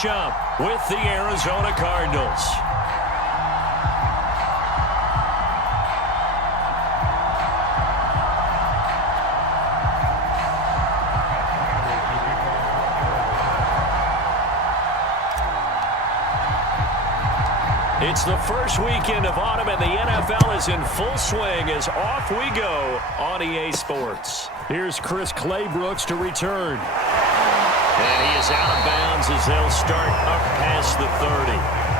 matchup with the Arizona Cardinals. It's the first weekend of autumn, and the NFL is in full swing as off we go on EA Sports. Here's Chris Claybrooks to return. And he is out of bounds as they'll start up past the 30.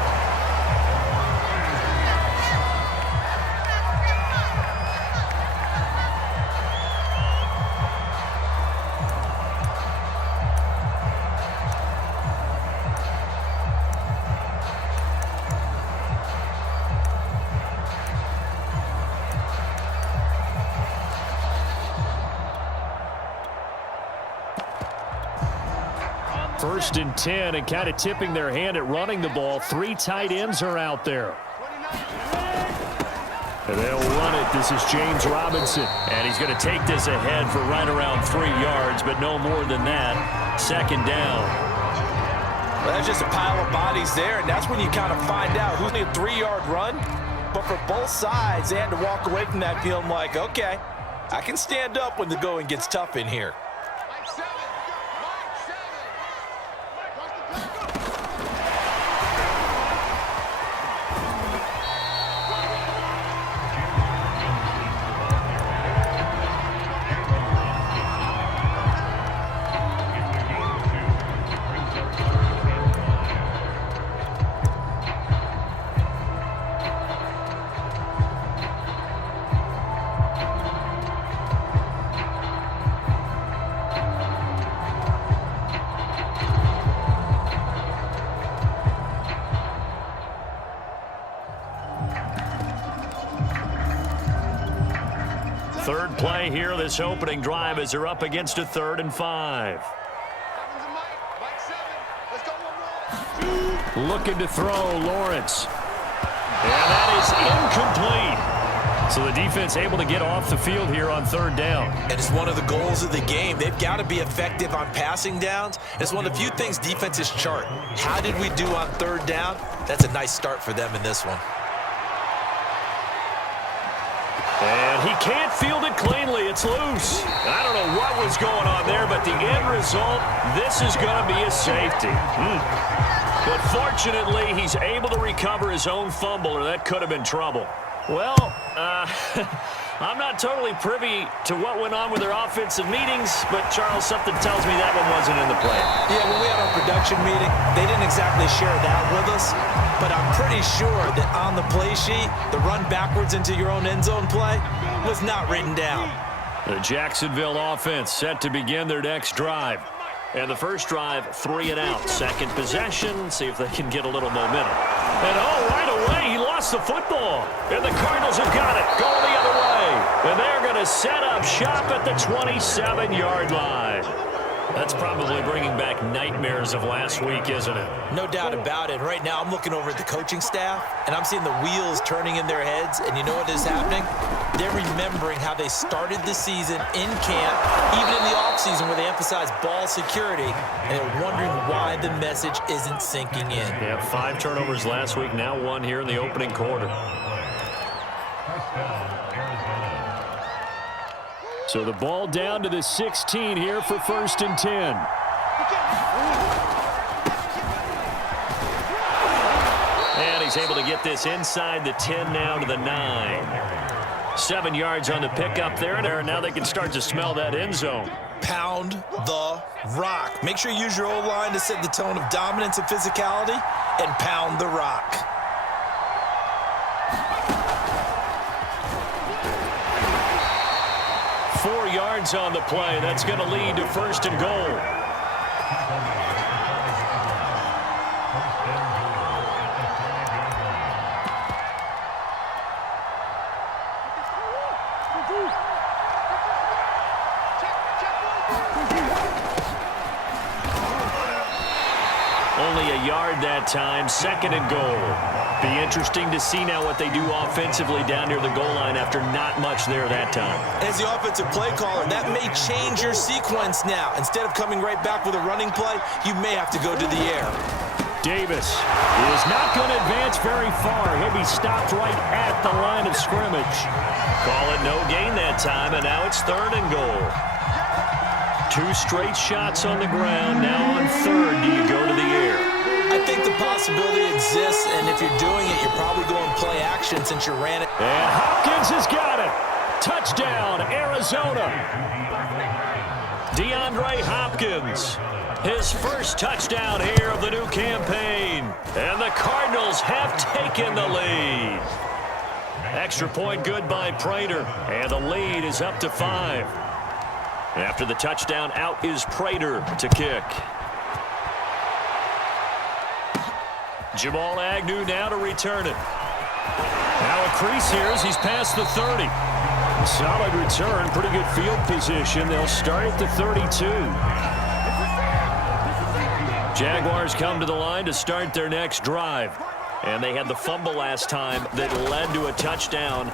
First and 10, and kind of tipping their hand at running the ball. 3 tight ends are out there. And they'll run it. This is James Robinson. And he's going to take this ahead for right around 3 yards, but no more than that. Second down. Well, that's just a pile of bodies there, and that's when you kind of find out who's in a 3-yard run. But for both sides, they had to walk away from that feeling like, okay, I can stand up when the going gets tough in here. Third play here, this opening drive, as they're up against a 3rd and 5. Looking to throw, Lawrence. And that is incomplete. So the defense able to get off the field here on 3rd down. And it's one of the goals of the game. They've got to be effective on passing downs. It's one of the few things defenses chart. How did we do on 3rd down? That's a nice start for them in this one. And he can't field it cleanly. It's loose. I don't know what was going on there, but the end result, this is going to be a safety. But fortunately, he's able to recover his own fumble, or that could have been trouble. Well, I'm not totally privy to what went on with their offensive meetings, but, Charles, something tells me that one wasn't in the plan. Yeah, when we had our production meeting, they didn't exactly share that with us, but I'm pretty sure that on the play sheet, the run backwards into your own end zone play was not written down. The Jacksonville offense set to begin their next drive. And the first drive, 3 and out. Second possession, see if they can get a little momentum. And right away, he lost the football. And the Cardinals have got it, going the other way. And they're going to set up shop at the 27-yard line. That's probably bringing back nightmares of last week, isn't it? No doubt about it. Right now, I'm looking over at the coaching staff, and I'm seeing the wheels turning in their heads. And you know what is happening? They're remembering how they started the season in camp, even in the offseason where they emphasized ball security, and they're wondering why the message isn't sinking in. They had 5 turnovers last week, now 1 here in the opening quarter. So the ball down to the 16 here for 1st and 10. And he's able to get this inside the 10 now to the 9. 7 yards on the pickup there, and now they can start to smell that end zone. Pound the rock. Make sure you use your O-line to set the tone of dominance and physicality, and pound the rock. Yards on the play. That's going to lead to 1st and goal. Only a yard that time. 2nd and goal. Be interesting to see now what they do offensively down near the goal line after not much there that time. As the offensive play caller, that may change your sequence now. Instead of coming right back with a running play, you may have to go to the air. Davis is not going to advance very far. He'll be stopped right at the line of scrimmage. Call it no gain that time, and now it's 3rd and goal. 2 straight shots on the ground. Now on 3rd, do you go to the air? I think the possibility exists, and if you're doing it, you're probably going play action since you ran it. And Hopkins has got it. Touchdown, Arizona. DeAndre Hopkins. His first touchdown here of the new campaign. And the Cardinals have taken the lead. Extra point good by Prater. And the lead is up to 5. After the touchdown, out is Prater to kick. Jamal Agnew now to return it. Now a crease here as he's past the 30. Solid return, pretty good field position. They'll start at the 32. Jaguars come to the line to start their next drive. And they had the fumble last time that led to a touchdown.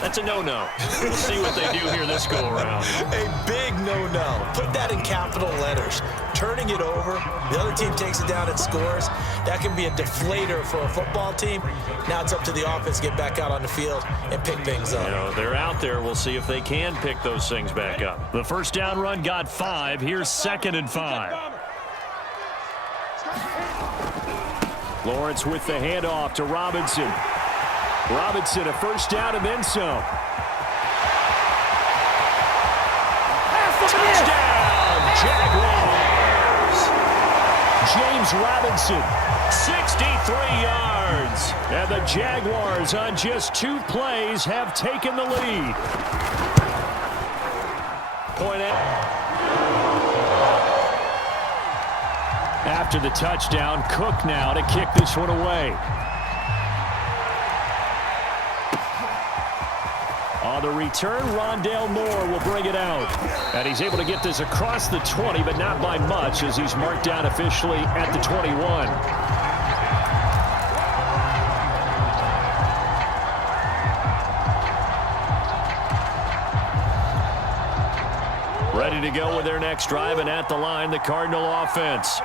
That's a no-no. We'll see what they do here this go-around. A big no-no. Put that in capital letters. Turning it over, the other team takes it down and scores. That can be a deflator for a football team. Now it's up to the offense to get back out on the field and pick things up. You know, they're out there. We'll see if they can pick those things back up. The first down run got 5. Here's 2nd and 5. Lawrence with the handoff to Robinson. Robinson, a first down and then some. Touchdown, Jaguars! James Robinson, 63 yards. And the Jaguars, on just 2 plays, have taken the lead. Point out. After the touchdown, Cook now to kick this one away. On the return, Rondale Moore will bring it out. And he's able to get this across the 20, but not by much, as he's marked down officially at the 21. Ready to go with their next drive, and at the line, the Cardinal offense.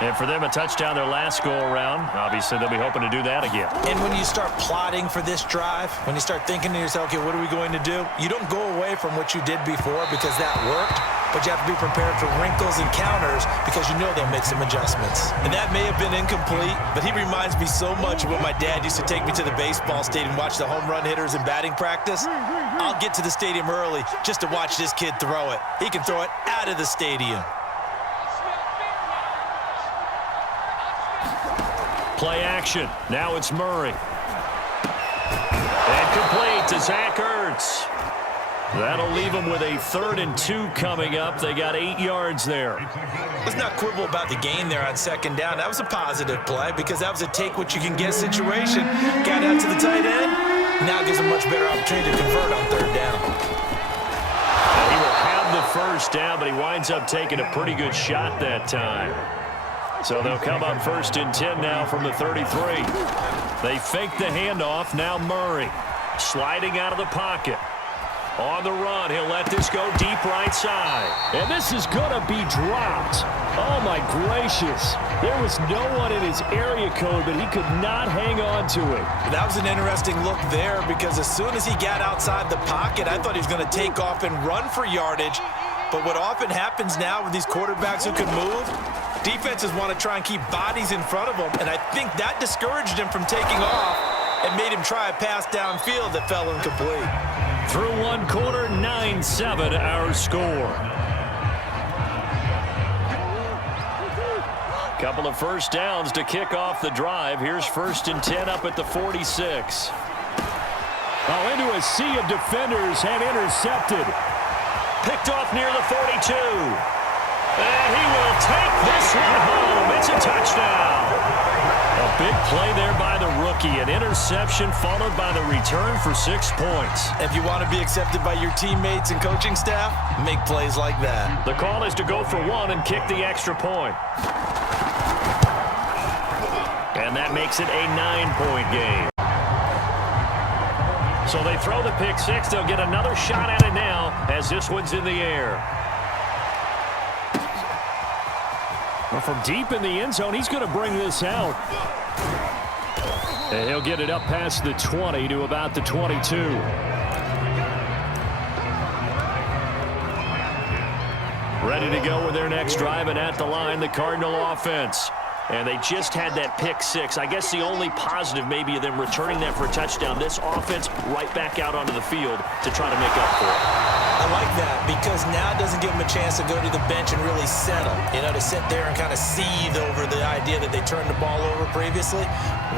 And for them, a touchdown their last go-around. Obviously, they'll be hoping to do that again. And when you start plotting for this drive, when you start thinking to yourself, okay, what are we going to do? You don't go away from what you did before because that worked, but you have to be prepared for wrinkles and counters because you know they'll make some adjustments. And that may have been incomplete, but he reminds me so much of when my dad used to take me to the baseball stadium and watch the home run hitters in batting practice. I'll get to the stadium early just to watch this kid throw it. He can throw it out of the stadium. Play action. Now it's Murray. And complete to Zach Ertz. That'll leave them with a 3rd and 2 coming up. They got 8 yards there. Let's not quibble about the gain there on 2nd down. That was a positive play because that was a take-what-you-can-get situation. Got out to the tight end. Now gives a much better opportunity to convert on 3rd down. And he will have the first down, but he winds up taking a pretty good shot that time. So they'll come up 1st and 10 now from the 33. They fake the handoff. Now Murray sliding out of the pocket. On the run, he'll let this go deep right side. And this is going to be dropped. Oh, my gracious. There was no one in his area code, but he could not hang on to it. That was an interesting look there because as soon as he got outside the pocket, I thought he was going to take off and run for yardage. But what often happens now with these quarterbacks who can move, defenses want to try and keep bodies in front of them, and I think that discouraged him from taking off and made him try a pass downfield that fell incomplete. Through 1 quarter, 9-7 our score. Couple of first downs to kick off the drive. Here's 1st and 10 up at the 46. Oh, into a sea of defenders and intercepted. Picked off near the 42. And he will take this one home. It's a touchdown. A big play there by the rookie. An interception followed by the return for 6 points. If you want to be accepted by your teammates and coaching staff, make plays like that. The call is to go for 1 and kick the extra point. And that makes it a 9-point game. So they throw the pick 6. They'll get another shot at it now as this one's in the air. Well, from deep in the end zone, he's going to bring this out. And he'll get it up past the 20 to about the 22. Ready to go with their next drive, and at the line, the Cardinal offense. And they just had that pick six. I guess the only positive maybe of them returning that for a touchdown. This offense right back out onto the field to try to make up for it. I like that because now it doesn't give them a chance to go to the bench and really settle. You know, to sit there and kind of seethe over the idea that they turned the ball over previously.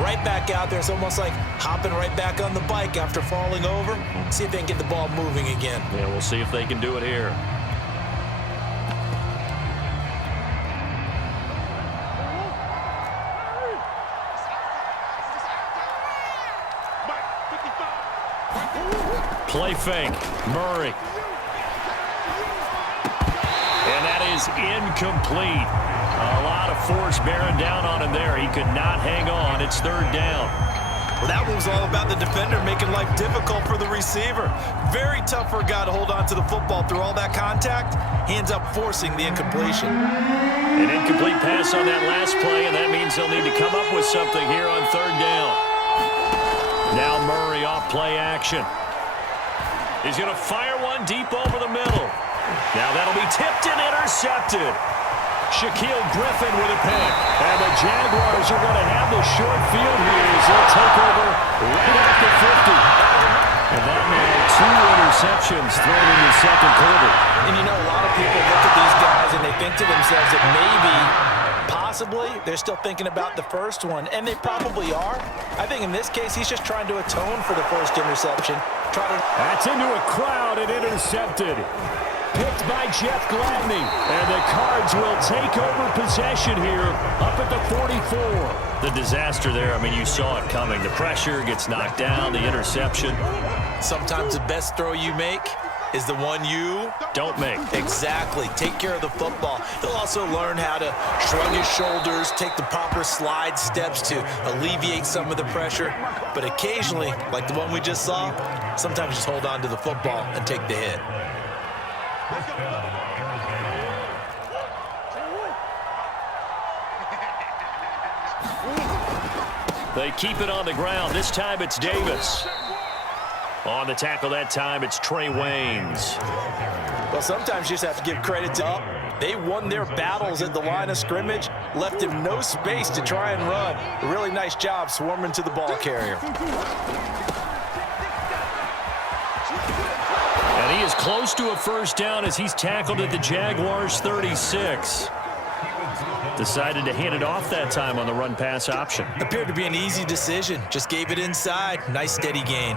Right back out there. It's almost like hopping right back on the bike after falling over. See if they can get the ball moving again. Yeah, we'll see if they can do it here. Play fake. Murray. And that is incomplete. A lot of force bearing down on him there. He could not hang on. It's third down. Well, that one was all about the defender making life difficult for the receiver. Very tough for a guy to hold on to the football through all that contact. He ends up forcing the incompletion. An incomplete pass on that last play, and that means they'll need to come up with something here on third down. Now Murray off play action. He's going to fire one deep over the middle. Now that'll be tipped and intercepted. Shaquille Griffin with a pick. And the Jaguars are going to have the short field here as they'll take over right at the 50. And that made 2 interceptions thrown in the second quarter. And you know, a lot of people look at these guys and they think to themselves that maybe, possibly, they're still thinking about the first one. And they probably are. I think in this case, he's just trying to atone for the first interception. That's into a crowd and intercepted. Picked by Jeff Gladney. And the Cards will take over possession here up at the 44. The disaster there, I mean, you saw it coming. The pressure gets knocked down, the interception. Sometimes the best throw you make is the one you don't make. Exactly. Take care of the football. He'll also learn how to shrug his shoulders, take the proper slide steps to alleviate some of the pressure. But occasionally, like the one we just saw, sometimes just hold on to the football and take the hit. They keep it on the ground. This time it's Davis. On the tackle that time, it's Trey Waynes. Well, sometimes you just have to give credit to they won their battles at the line of scrimmage, left him no space to try and run. A really nice job swarming to the ball carrier. And he is close to a first down as he's tackled at the Jaguars 36. Decided to hand it off that time on the run-pass option. Appeared to be an easy decision. Just gave it inside. Nice, steady gain.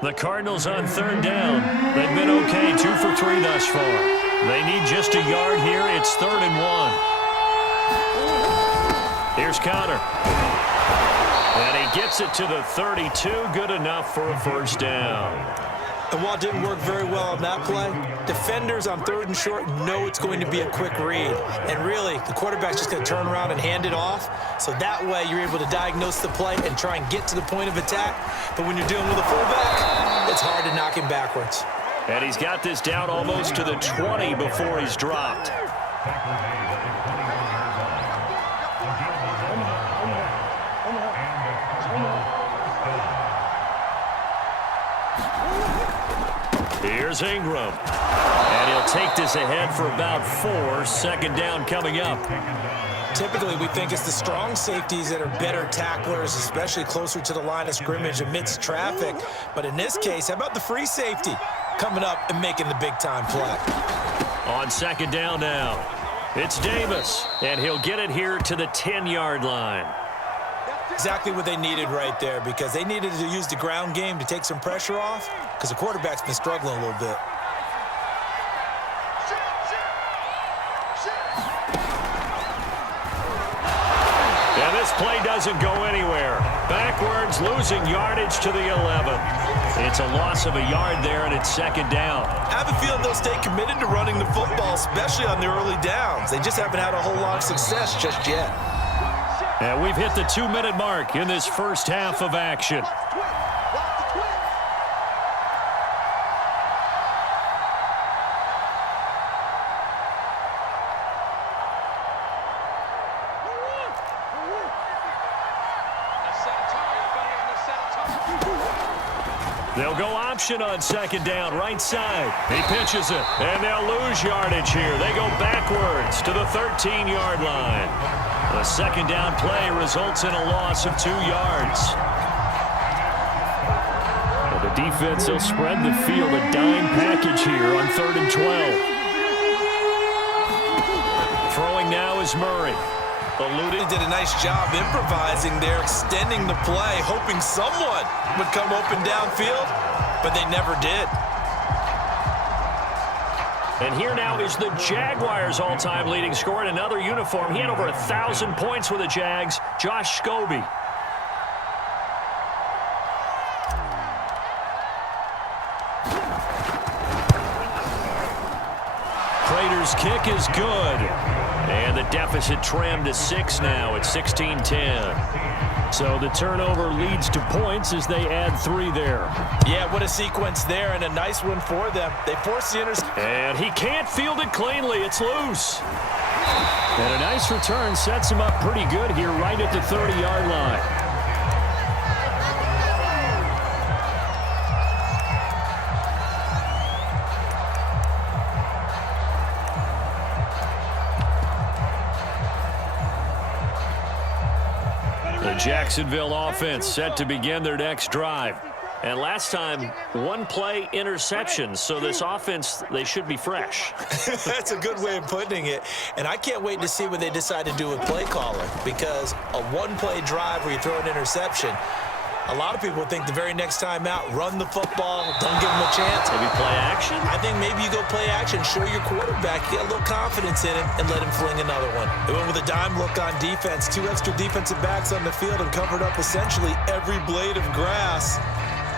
The Cardinals on third down. They've been okay, 2 for 3 thus far. They need just a yard here. It's 3rd and 1. Here's Connor. And he gets it to the 32. Good enough for a first down. And while it didn't work very well on that play, defenders on 3rd and short know it's going to be a quick read. And really, the quarterback's just going to turn around and hand it off. So that way, you're able to diagnose the play and try and get to the point of attack. But when you're dealing with a fullback, it's hard to knock him backwards. And he's got this down almost to the 20 before he's dropped. Here's Ingram. And he'll take this ahead for about 4. Second down coming up. Typically, we think it's the strong safeties that are better tacklers, especially closer to the line of scrimmage amidst traffic. But in this case, how about the free safety coming up and making the big-time play? On second down now, it's Davis, and he'll get it here to the 10-yard line. Exactly what they needed right there, because they needed to use the ground game to take some pressure off, because the quarterback's been struggling a little bit. And this play doesn't go anywhere. Backwards, losing yardage to the 11. It's a loss of a yard there, and it's second down. I have a feeling they'll stay committed to running the football, especially on the early downs. They just haven't had a whole lot of success just yet. And we've hit the 2-minute mark in this first half of action. They'll go option on second down, right side. He pitches it, and they'll lose yardage here. They go backwards to the 13-yard line. The second down play results in a loss of 2 yards. And the defense will spread the field, a dime package here on 3rd and 12. Throwing now is Murray. He did a nice job improvising there, extending the play, hoping someone would come open downfield, but they never did. And here now is the Jaguars' all-time leading scorer in another uniform. He had over 1,000 points with the Jags, Josh Scobie. Prater's kick is good. And the deficit trimmed to 6 now at 16-10. So the turnover leads to points as they add 3 there. Yeah, what a sequence there, and a nice one for them. They force the interception. And he can't field it cleanly. It's loose. And a nice return sets him up pretty good here right at the 30-yard line. The Jacksonville offense set to begin their next drive. And last time, 1 play interception. So this offense, they should be fresh. That's a good way of putting it. And I can't wait to see what they decide to do with play calling, because a 1-play drive where you throw an interception, a lot of people think the very next time out, run the football, don't give them a chance. Maybe play action? I think maybe you go play action, show your quarterback, get a little confidence in him, and let him fling another one. They went with a dime look on defense, 2 extra defensive backs on the field and covered up essentially every blade of grass.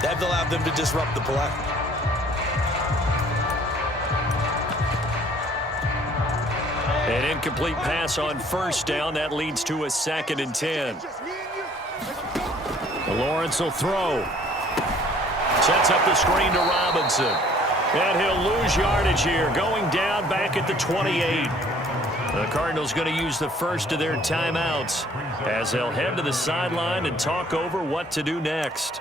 That allowed them to disrupt the play. An incomplete pass on first down. That leads to a 2nd and 10. Lawrence will throw. Sets up the screen to Robinson. And he'll lose yardage here. Going down back at the 28. The Cardinals going to use the first of their timeouts as they'll head to the sideline and talk over what to do next.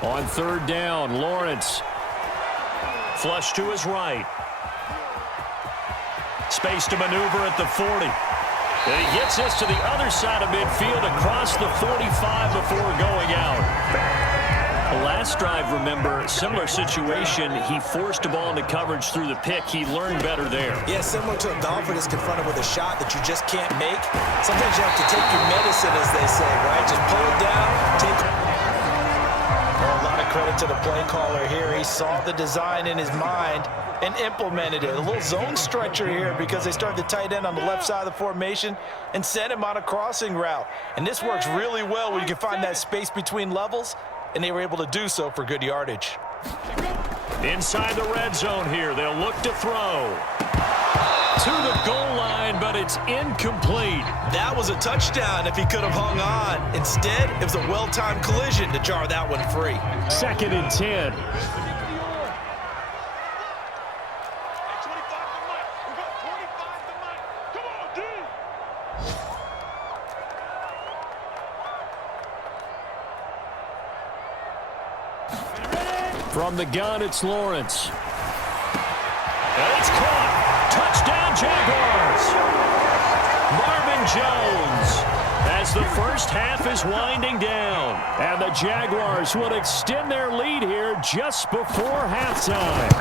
On 3rd down, Lawrence. Flush to his right. Space to maneuver at the 40. And he gets this to the other side of midfield across the 45 before going out. The last drive, remember, similar situation. He forced a ball into coverage through the pick. He learned better there. Yeah, similar to a golfer that's confronted with a shot that you just can't make. Sometimes you have to take your medicine, as they say, right? Just pull it down, take it. A lot of credit to the play caller here. He saw the design in his mind and implemented it. A little zone stretcher here because they started the tight end on the left side of the formation and sent him on a crossing route. And this works really well when you can find that space between levels, and they were able to do so for good yardage. Inside the red zone here, they'll look to throw. To the goal line, but it's incomplete. That was a touchdown if he could have hung on. Instead, it was a well-timed collision to jar that one free. 2nd and 10. From the gun, it's Lawrence. And it's caught. Touchdown, Jaguars. Marvin Jones as the first half is winding down. And the Jaguars will extend their lead here just before halftime.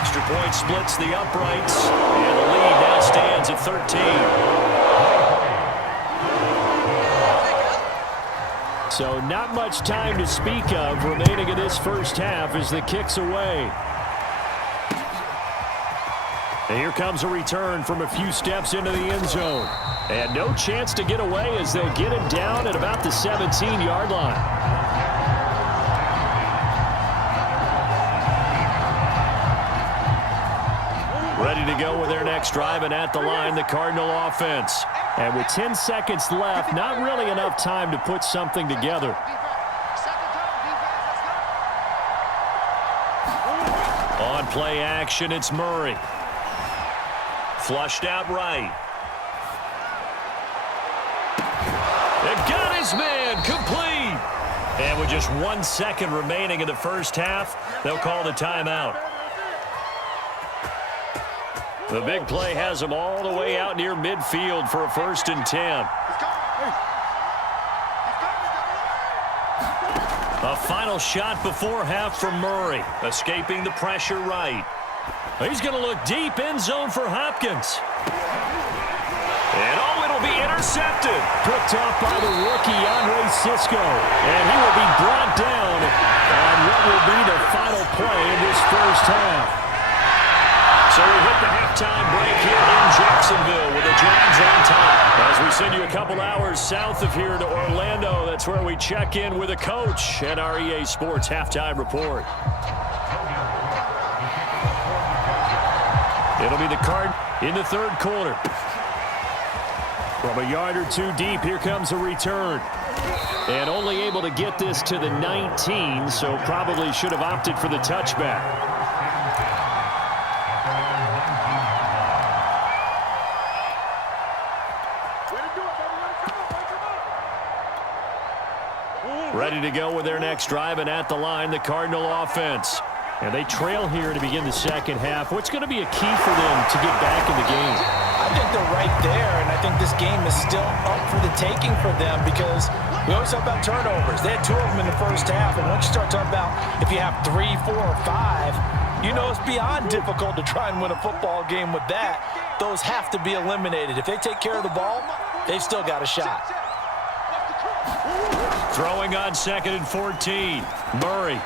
Extra point splits the uprights. And the lead now stands at 13. So not much time to speak of remaining in this first half as the kick's away. And here comes a return from a few steps into the end zone. And no chance to get away as they'll get him down at about the 17-yard line. Ready to go with their next drive, and at the line, the Cardinal offense. And with 10 seconds left, not really enough time to put something together. On play action, it's Murray. Flushed out right. They've got his man, complete. And with just 1 second remaining in the first half, they'll call the timeout. The big play has him all the way out near midfield for a 1st and 10. A final shot before half from Murray, escaping the pressure right. He's going to look deep, end zone for Hopkins. And it'll be intercepted. Picked off by the rookie, Andre Cisco. And he will be brought down on what will be the final play in this first half. So we hit the halftime break here in Jacksonville with the Jags on top. As we send you a couple hours south of here to Orlando, that's where we check in with a coach and our EA Sports halftime report. It'll be the Cardinals in the third quarter. From a yard or two deep, here comes a return. And only able to get this to the 19, so probably should have opted for the touchback. Ready to go with their next drive, and at the line, the Cardinal offense. And they trail here to begin the second half. What's going to be a key for them to get back in the game? I think they're right there, and I think this game is still up for the taking for them because we always talk about turnovers. They had 2 of them in the first half, and once you start talking about if you have 3, 4, or 5, you know it's beyond difficult to try and win a football game with that. Those have to be eliminated. If they take care of the ball, they've still got a shot. Throwing on 2nd and 14. Murray.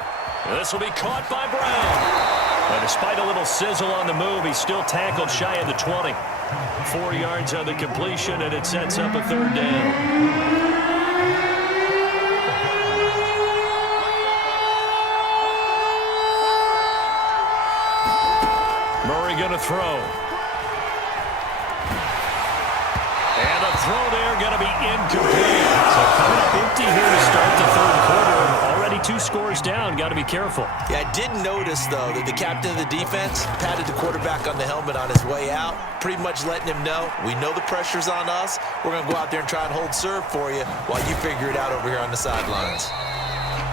This will be caught by Brown. And despite a little sizzle on the move, he's still tackled shy of the 20. 4 yards on the completion, and it sets up a 3rd down. Murray going to throw. And the throw there going to be incomplete. So coming up empty here to start the 3rd quarter. Already 2 scores down. Got to be careful. Yeah, I did notice, though, that the captain of the defense patted the quarterback on the helmet on his way out, pretty much letting him know, we know the pressure's on us. We're going to go out there and try and hold serve for you while you figure it out over here on the sidelines.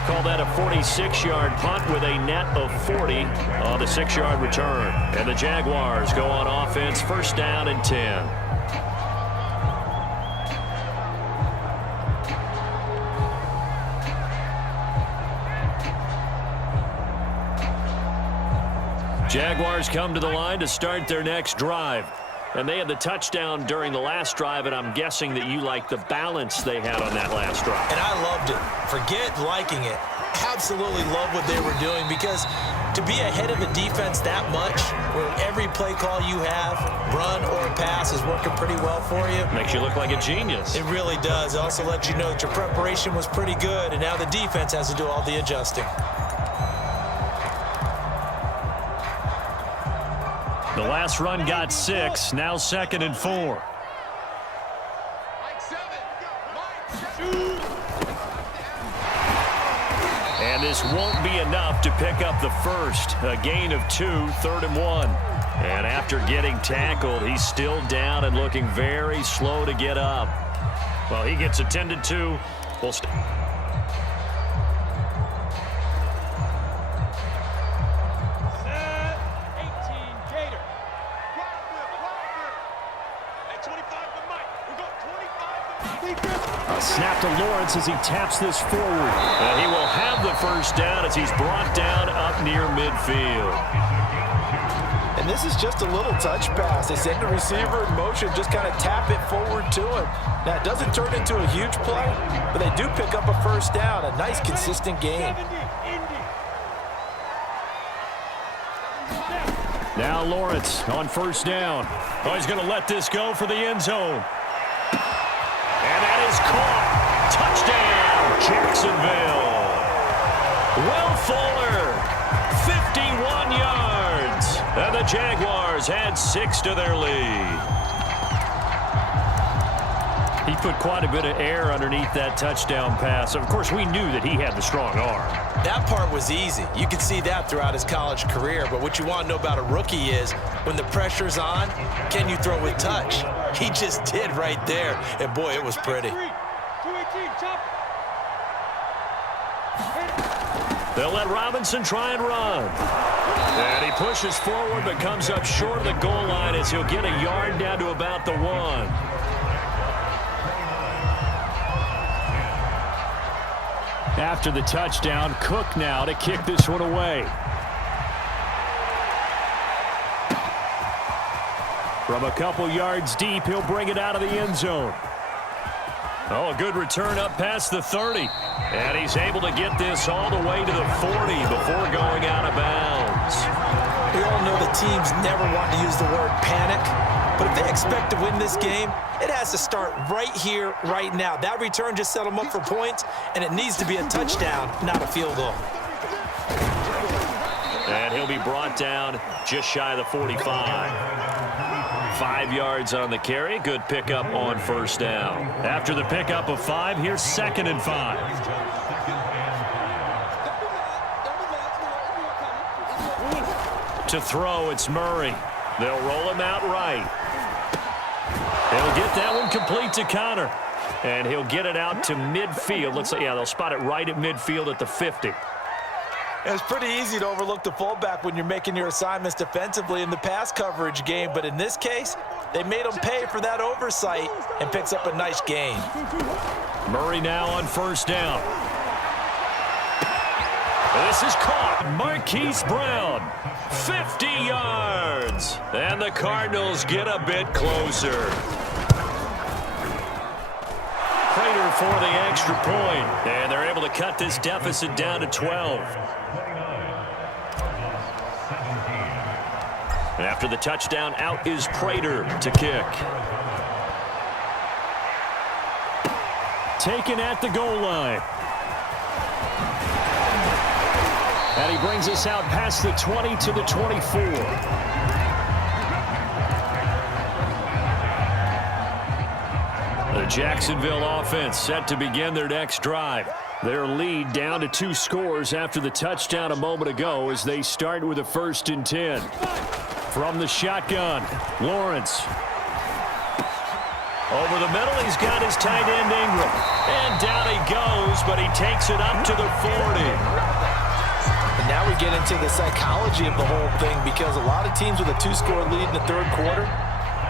Call that a 46-yard punt with a net of 40 on the 6-yard return. And the Jaguars go on offense, 1st down and 10. Jaguars come to the line to start their next drive. And they had the touchdown during the last drive, and I'm guessing that you like the balance they had on that last drive. And I loved it. Forget liking it. Absolutely love what they were doing because to be ahead of the defense that much, where every play call you have, run or pass, is working pretty well for you. Makes you look like a genius. It really does. It also lets you know that your preparation was pretty good, and now the defense has to do all the adjusting. The last run got 6, now 2nd and 4. And this won't be enough to pick up the first. A gain of 2, 3rd and 1. And after getting tackled, he's still down and looking very slow to get up. Well, he gets attended to. We'll snap to Lawrence as he taps this forward. And he will have the 1st down as he's brought down up near midfield. And this is just a little touch pass. They send the receiver in motion, just kind of tap it forward to him. Now, it doesn't turn into a huge play, but they do pick up a 1st down. A nice, consistent game. Now Lawrence on 1st down. Oh, he's going to let this go for the end zone. And that is caught. Touchdown, Jacksonville. Will Fuller, 51 yards. And the Jaguars add 6 to their lead. He put quite a bit of air underneath that touchdown pass. Of course, we knew that he had the strong arm. That part was easy. You could see that throughout his college career. But what you want to know about a rookie is when the pressure's on, can you throw with touch? He just did right there. And, boy, it was pretty. They'll let Robinson try and run. And he pushes forward but comes up short of the goal line as he'll get a yard down to about the 1. After the touchdown, Cook now to kick this one away. From a couple yards deep, he'll bring it out of the end zone. Oh, a good return up past the 30. And he's able to get this all the way to the 40 before going out of bounds. We all know the teams never want to use the word panic. But if they expect to win this game, it has to start right here, right now. That return just set them up for points, and it needs to be a touchdown, not a field goal. And he'll be brought down just shy of the 45. 5 yards on the carry. Good pickup on first down. After the pickup of 5, here's 2nd and 5. To throw, it's Murray. They'll roll him out right. He'll get that one complete to Connor. And he'll get it out to midfield. Looks like, yeah, they'll spot it right at midfield at the 50. It's pretty easy to overlook the fullback when you're making your assignments defensively in the pass coverage game. But in this case, they made him pay for that oversight and picks up a nice gain. Murray now on first down. This is caught. Marquise Brown, 50 yards. And the Cardinals get a bit closer. Prater for the extra point. And they're able to cut this deficit down to 12. After the touchdown, out is Prater to kick. Taken at the goal line. And he brings us out past the 20 to the 24. The Jacksonville offense set to begin their next drive. Their lead down to 2 scores after the touchdown a moment ago as they start with a 1st and 10. From the shotgun, Lawrence. Over the middle, he's got his tight end Ingram. And down he goes, but he takes it up to the 40. And now we get into the psychology of the whole thing because a lot of teams with a 2-score lead in the 3rd quarter,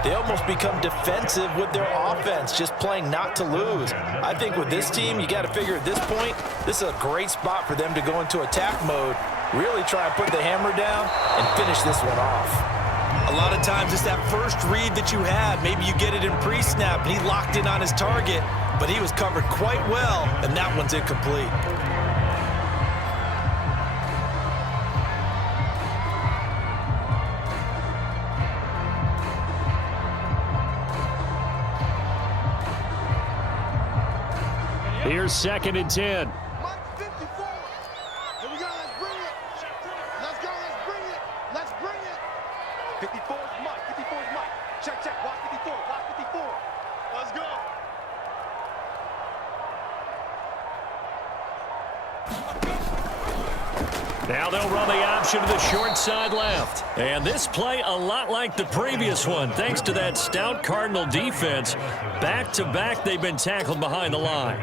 they almost become defensive with their offense, just playing not to lose. I think with this team, you got to figure at this point, this is a great spot for them to go into attack mode, really try and put the hammer down and finish this one off. A lot of times it's that first read that you have. Maybe you get it in pre-snap and he locked in on his target, but he was covered quite well, and that one's incomplete. Here's 2nd and 10. Mike 54. Here we go. Let's bring it. Let's go. Let's bring it. Let's bring it. 54 is Mike. 54 is Mike. Check, check. Watch 54. Watch 54. Let's go. Now they'll run the option to the short side left. And this play a lot like the previous one. Thanks to that stout Cardinal defense, back-to-back they've been tackled behind the line.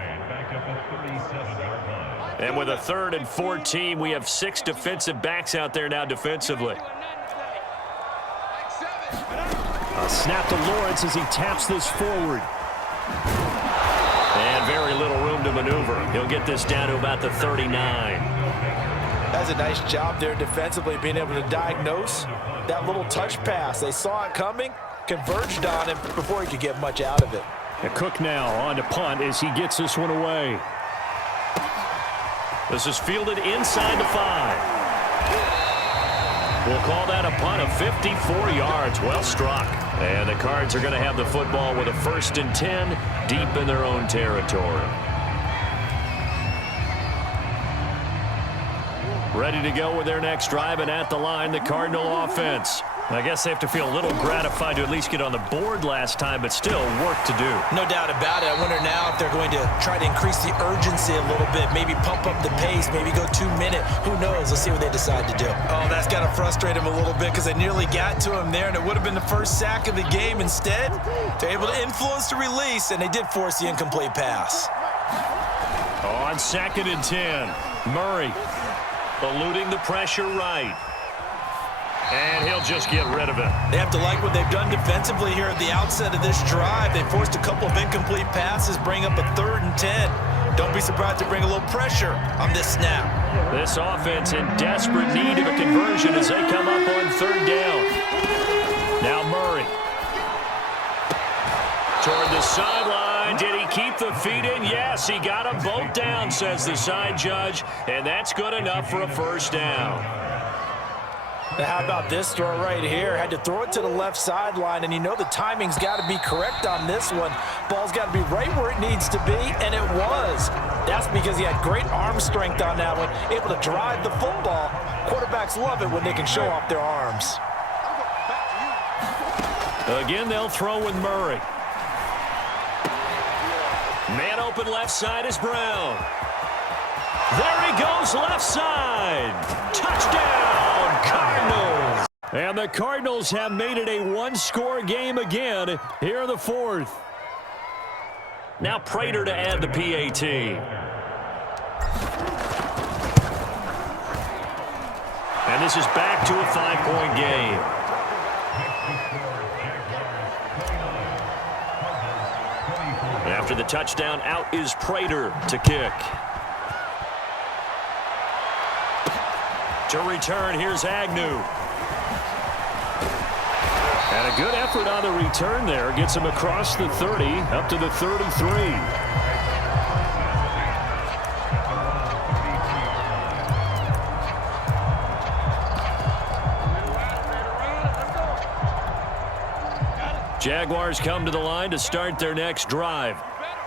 And with a 3rd and 14, we have 6 defensive backs out there now defensively. A snap to Lawrence as he taps this forward. And very little room to maneuver. He'll get this down to about the 39. That's a nice job there defensively, being able to diagnose that little touch pass. They saw it coming, converged on him before he could get much out of it. And Cook now on to punt as he gets this one away. This is fielded inside the 5. We'll call that a punt of 54 yards. Well struck. And the Cards are going to have the football with a 1st and 10 deep in their own territory. Ready to go with their next drive, and at the line, the Cardinal offense. I guess they have to feel a little gratified to at least get on the board last time, but still work to do. No doubt about it. I wonder now if they're going to try to increase the urgency a little bit, maybe pump up the pace, maybe go 2 minute. Who knows? Let's see what they decide to do. Oh, that's got to frustrate him a little bit because they nearly got to him there, and it would have been the first sack of the game. Instead, they're able to influence the release, and they did force the incomplete pass. On 2nd and 10, Murray eluding the pressure right. And he'll just get rid of it. They have to like what they've done defensively here at the outset of this drive. They forced a couple of incomplete passes, bring up a 3rd and 10. Don't be surprised to bring a little pressure on this snap. This offense in desperate need of a conversion as they come up on 3rd down. Now Murray. Toward the sideline. Did he keep the feet in? Yes, he got them both down, says the side judge. And that's good enough for a 1st down. Now, how about this throw right here? Had to throw it to the left sideline, and you know the timing's got to be correct on this one. Ball's got to be right where it needs to be, and it was. That's because he had great arm strength on that one, able to drive the football. Quarterbacks love it when they can show off their arms. Again, they'll throw with Murray. Man open left side is Brown. There he goes, left side. Touchdown, Cardinals. And the Cardinals have made it a 1-score game again here in the 4th. Now Prater to add the PAT. And this is back to a 5-point game. After the touchdown, out is Prater to kick. To return, here's Agnew. And a good effort on the return there. Gets him across the 30, up to the 33. Jaguars come to the line to start their next drive.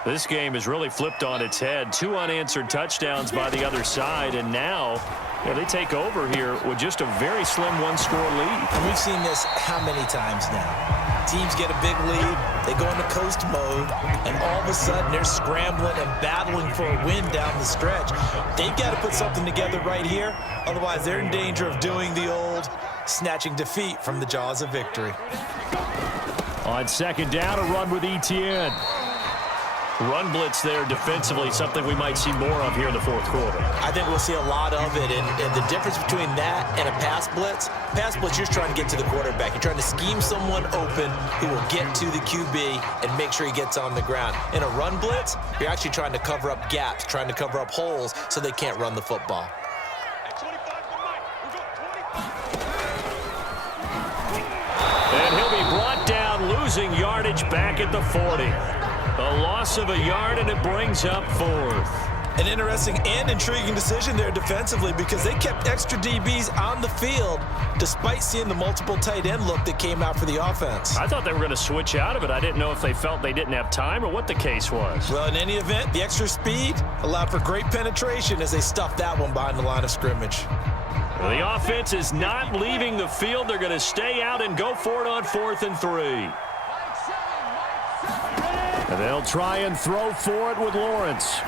This game is really flipped on its head. 2 unanswered touchdowns by the other side, and now they take over here with just a very slim 1-score lead. And we've seen this how many times now? Teams get a big lead, they go into coast mode, and all of a sudden they're scrambling and battling for a win down the stretch. They've got to put something together right here, otherwise they're in danger of doing the old snatching defeat from the jaws of victory. On 2nd down, a run with Etienne. Run blitz there defensively, something we might see more of here in the 4th quarter. I think we'll see a lot of it, and the difference between that and a pass blitz, you're trying to get to the quarterback. You're trying to scheme someone open who will get to the QB and make sure he gets on the ground. In a run blitz, you're actually trying to cover up gaps, trying to cover up holes so they can't run the football. And he'll be brought down, losing yardage back at the 40. A loss of a yard, and it brings up 4th. An interesting and intriguing decision there defensively because they kept extra DBs on the field despite seeing the multiple tight end look that came out for the offense. I thought they were going to switch out of it. I didn't know if they felt they didn't have time or what the case was. Well, in any event, the extra speed allowed for great penetration as they stuffed that one behind the line of scrimmage. The offense is not leaving the field. They're going to stay out and go for it on 4th and 3. And they'll try and throw for it with Lawrence.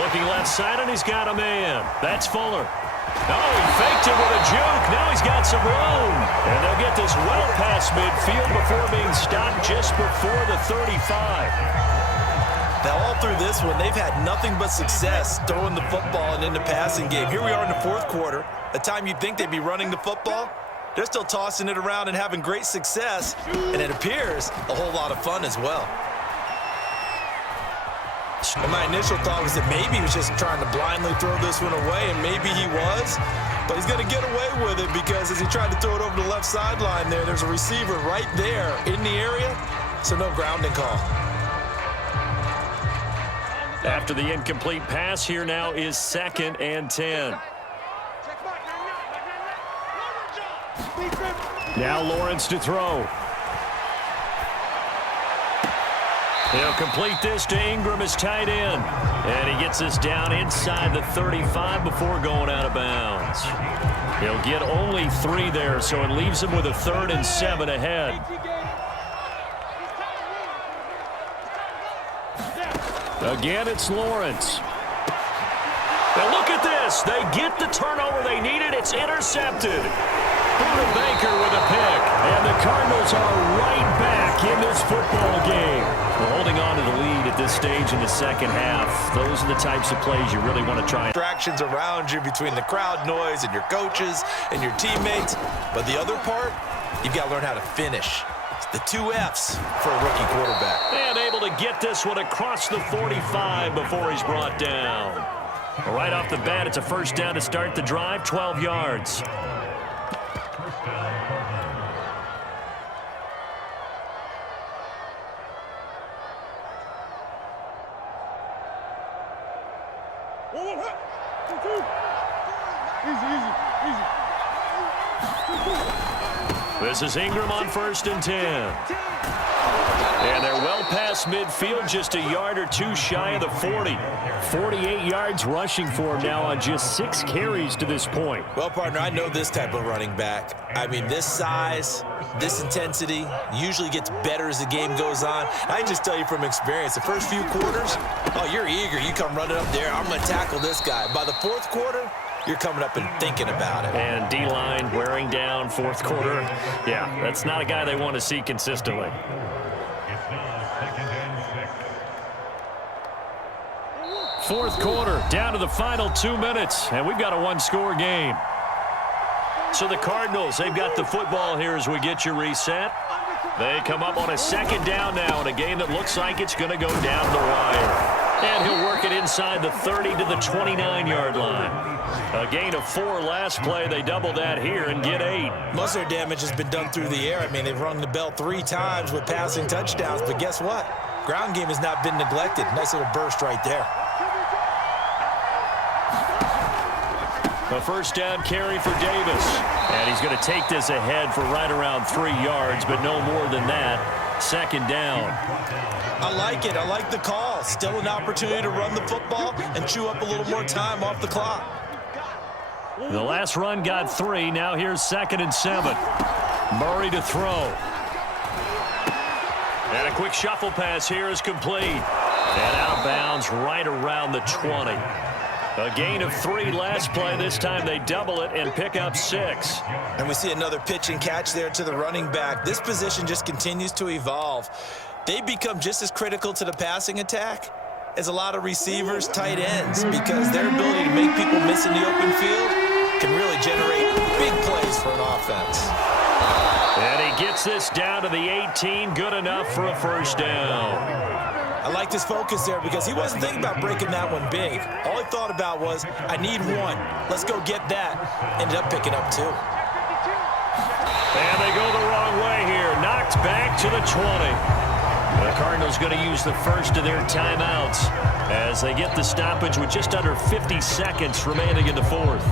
Looking left side, and he's got a man. That's Fuller. Oh, he faked it with a juke. Now he's got some room. And they'll get this well past midfield before being stopped just before the 35. Now, all through this one, they've had nothing but success throwing the football and in the passing game. Here we are in the 4th quarter, a time you'd think they'd be running the football. They're still tossing it around and having great success, and it appears a whole lot of fun as well. And my initial thought was that maybe he was just trying to blindly throw this one away, and maybe he was. But he's going to get away with it because as he tried to throw it over the left sideline there's a receiver right there in the area, so no grounding call. After the incomplete pass, here now is 2nd and 10. Now Lawrence to throw. He'll complete this to Ingram, his tight end. And he gets this down inside the 35 before going out of bounds. He'll get only 3 there, so it leaves him with a 3rd and 7 ahead. Again, it's Lawrence. Now look at this. They get the turnover they needed. It's intercepted. Buda Baker with a pick. And the Cardinals are right back in this football game. We're holding on to the lead at this stage in the second half. Those are the types of plays you really want to try. Distractions around you between the crowd noise and your coaches and your teammates. But the other part, you've got to learn how to finish. It's the 2 F's for a rookie quarterback. And able to get this one across the 45 before he's brought down. Well, right off the bat, it's a first down to start the drive, 12 yards. This is Ingram on 1st and 10. And they're well past midfield, just a yard or 2 shy of the 40. 48 yards rushing for him now on just 6 carries to this point. Well, partner, I know this type of running back. I mean, this size, this intensity usually gets better as the game goes on. I can just tell you from experience, the first few quarters, oh, you're eager. You come running up there, I'm going to tackle this guy. By the 4th quarter, you're coming up and thinking about it. And D-line wearing down 4th quarter. Yeah, that's not a guy they want to see consistently. Fourth quarter, down to the final 2 minutes, and we've got a 1-score game. So the Cardinals, they've got the football here as we get you reset. They come up on a 2nd down now in a game that looks like it's going to go down the wire. And he'll work it inside the 30 to the 29-yard line. A gain of 4 last play. They double that here and get 8. Most of their damage has been done through the air. I mean, they've rung the bell 3 times with passing touchdowns. But guess what? Ground game has not been neglected. Nice little burst right there. A first down carry for Davis. And he's going to take this ahead for right around 3 yards, but no more than that. 2nd down. I like it. I like the call. Still an opportunity to run the football and chew up a little more time off the clock. The last run got 3. Now here's 2nd and 7. Murray to throw. And a quick shuffle pass here is complete. And out of bounds right around the 20. A gain of 3 last play. This time they double it and pick up 6. And we see another pitch and catch there to the running back. This position just continues to evolve. They become just as critical to the passing attack as a lot of receivers, tight ends, because their ability to make people miss in the open field can really generate big plays for an offense. And he gets this down to the 18. Good enough for a first down. I liked his focus there because he wasn't thinking about breaking that one big. All he thought about was, I need 1. Let's go get that. Ended up picking up 2. And they go the wrong way here. Knocked back to the 20. The Cardinals going to use the first of their timeouts as they get the stoppage with just under 50 seconds remaining in the 4th.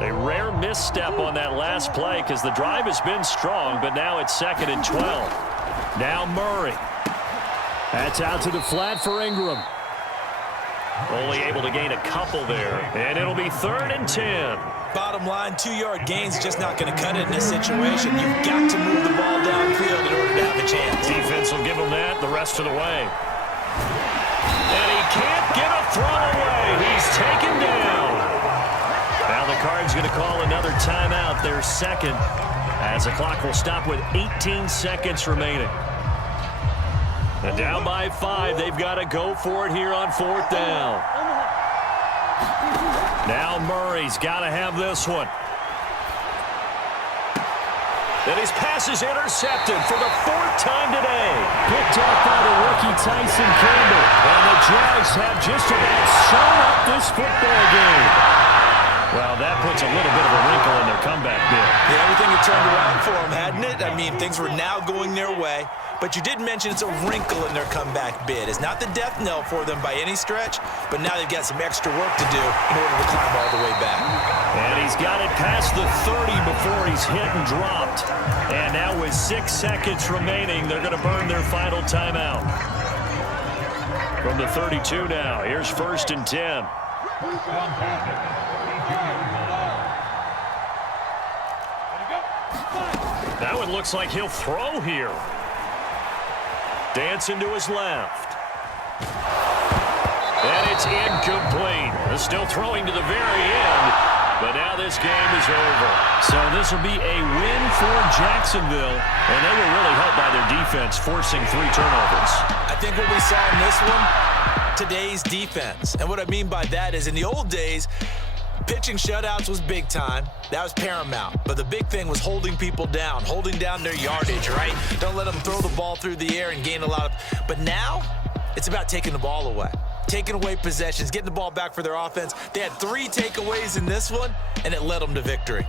A rare misstep on that last play because the drive has been strong, but now it's 2nd and 12. Now Murray. That's out to the flat for Ingram. Only able to gain a couple there, and it'll be 3rd and 10. Bottom line, 2-yard gains just not going to cut it in this situation. You've got to move the ball downfield in order to have a chance. Defense will give him that the rest of the way. And he can't get a throw away. He's taken down. Now the Cards going to call another timeout, their 2nd, as the clock will stop with 18 seconds remaining. And down by 5, they've got to go for it here on 4th down. Now Murray's got to have this one. And his pass is intercepted for the 4th time today. Picked up by the rookie Tyson Campbell. And the Jags have just about sewn up this football game. Well, that puts a little bit of a wrinkle in their comeback bid. Yeah, everything had turned around for them, hadn't it? I mean, things were now going their way. But you did mention it's a wrinkle in their comeback bid. It's not the death knell for them by any stretch, but now they've got some extra work to do in order to climb all the way back. And he's got it past the 30 before he's hit and dropped. And now with 6 seconds remaining, they're going to burn their final timeout. From the 32 now, here's 1st and 10. That one looks like he'll throw here. Dancing to his left. And it's incomplete. They're still throwing to the very end, but now this game is over. So this will be a win for Jacksonville, and they were really helped by their defense, forcing 3 turnovers. I think what we saw in this one, today's defense. And what I mean by that is in the old days, pitching shutouts was big time. That was paramount. But the big thing was holding people down, holding down their yardage, right? Don't let them throw the ball through the air and gain a lot of... But now, it's about taking the ball away. Taking away possessions, getting the ball back for their offense. They had 3 takeaways in this one, and it led them to victory.